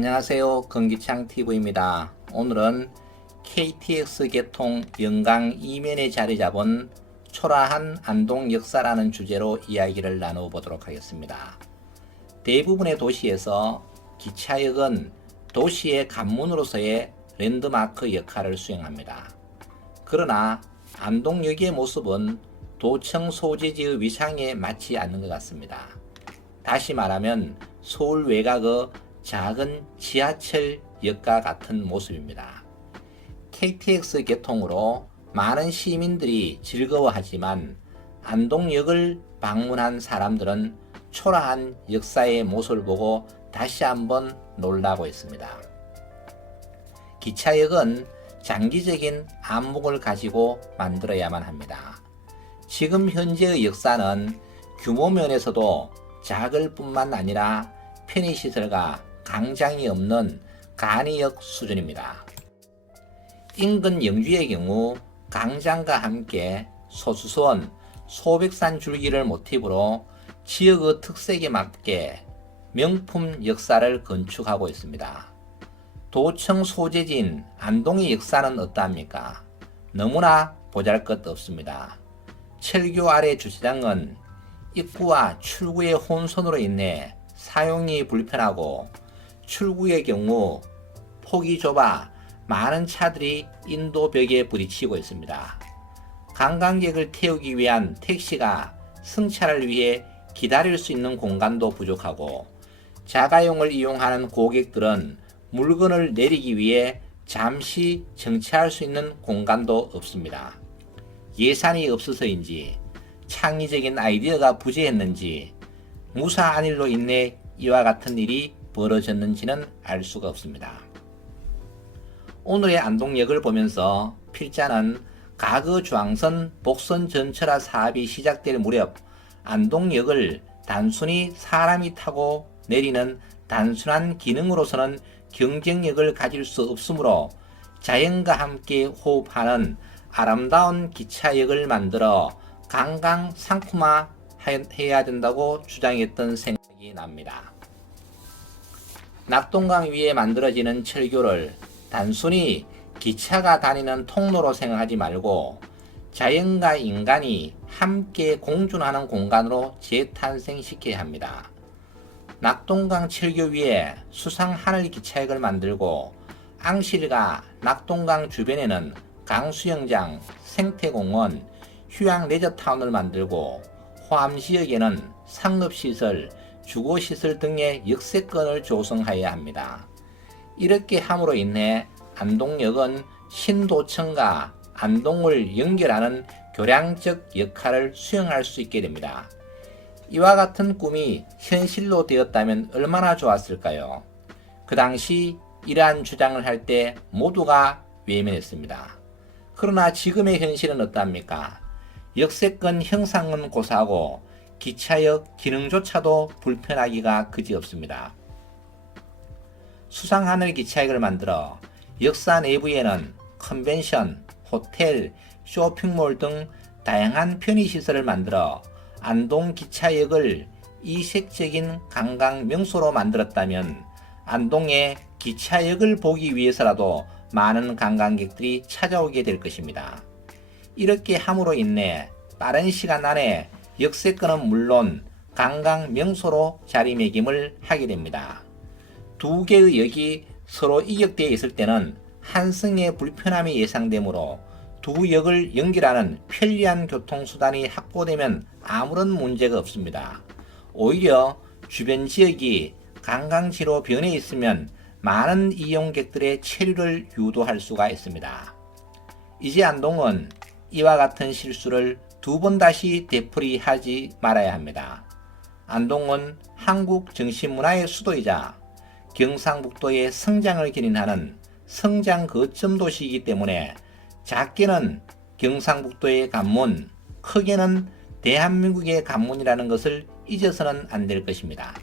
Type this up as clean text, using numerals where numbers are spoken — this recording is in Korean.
안녕하세요. 건기창TV입니다. 오늘은 KTX 개통 영강 이면에 자리 잡은 초라한 안동 역사라는 주제로 이야기를 나눠보도록 하겠습니다. 대부분의 도시에서 기차역은 도시의 관문으로서의 랜드마크 역할을 수행합니다. 그러나 안동역의 모습은 도청 소재지의 위상에 맞지 않는 것 같습니다. 다시 말하면 서울 외곽의 작은 지하철역과 같은 모습입니다. KTX 개통으로 많은 시민들이 즐거워하지만 안동역을 방문한 사람들은 초라한 역사의 모습을 보고 다시 한번 놀라고 있습니다. 기차역은 장기적인 안목을 가지고 만들어야만 합니다. 지금 현재의 역사는 규모 면에서도 작을 뿐만 아니라 편의시설과 강장이 없는 간이역 수준입니다. 인근 영주의 경우 강장과 함께 소수선, 소백산 줄기를 모티브로 지역의 특색에 맞게 명품 역사를 건축하고 있습니다. 도청 소재지인 안동의 역사는 어떠합니까? 너무나 보잘것없습니다. 철교 아래 주차장은 입구와 출구의 혼선으로 인해 사용이 불편하고 출구의 경우 폭이 좁아 많은 차들이 인도벽에 부딪히고 있습니다. 관광객을 태우기 위한 택시가 승차를 위해 기다릴 수 있는 공간도 부족하고 자가용을 이용하는 고객들은 물건을 내리기 위해 잠시 정차할 수 있는 공간도 없습니다. 예산이 없어서인지 창의적인 아이디어가 부재했는지 무사한 일로 인해 이와 같은 일이 벌어졌는지는 알 수가 없습니다. 오늘의 안동역을 보면서 필자는 과거 중앙선 복선 전철화 사업이 시작될 무렵 안동역을 단순히 사람이 타고 내리는 단순한 기능으로서는 경쟁력을 가질 수 없으므로 자연과 함께 호흡하는 아름다운 기차역을 만들어 관광 상품화 해야 된다고 주장했던 생각이 납니다. 낙동강 위에 만들어지는 철교를 단순히 기차가 다니는 통로로 생각하지 말고 자연과 인간이 함께 공존하는 공간으로 재탄생시켜야 합니다. 낙동강 철교 위에 수상 하늘 기차역을 만들고 앙실과 낙동강 주변에는 강수영장, 생태공원, 휴양 레저타운을 만들고 호암지역에는 상업시설, 주거시설 등의 역세권을 조성하여야 합니다. 이렇게 함으로 인해 안동역은 신도청과 안동을 연결하는 교량적 역할을 수행할 수 있게 됩니다. 이와 같은 꿈이 현실로 되었다면 얼마나 좋았을까요? 그 당시 이러한 주장을 할 때 모두가 외면했습니다. 그러나 지금의 현실은 어떠합니까? 역세권 형상은 고사하고 기차역 기능조차도 불편하기가 그지없습니다. 수상하늘 기차역을 만들어 역사 내부에는 컨벤션, 호텔, 쇼핑몰 등 다양한 편의시설을 만들어 안동 기차역을 이색적인 관광 명소로 만들었다면 안동의 기차역을 보기 위해서라도 많은 관광객들이 찾아오게 될 것입니다. 이렇게 함으로 인해 빠른 시간 안에 역세권은 물론 관광 명소로 자리매김을 하게 됩니다. 두 개의 역이 서로 이격되어 있을 때는 한승의 불편함이 예상되므로 두 역을 연결하는 편리한 교통수단이 확보되면 아무런 문제가 없습니다. 오히려 주변 지역이 관광지로 변해 있으면 많은 이용객들의 체류를 유도할 수가 있습니다. 이제 안동은 이와 같은 실수를 두 번 다시 되풀이하지 말아야 합니다. 안동은 한국 정신문화의 수도이자 경상북도의 성장을 견인하는 성장 거점 도시이기 때문에 작게는 경상북도의 관문, 크게는 대한민국의 관문이라는 것을 잊어서는 안 될 것입니다.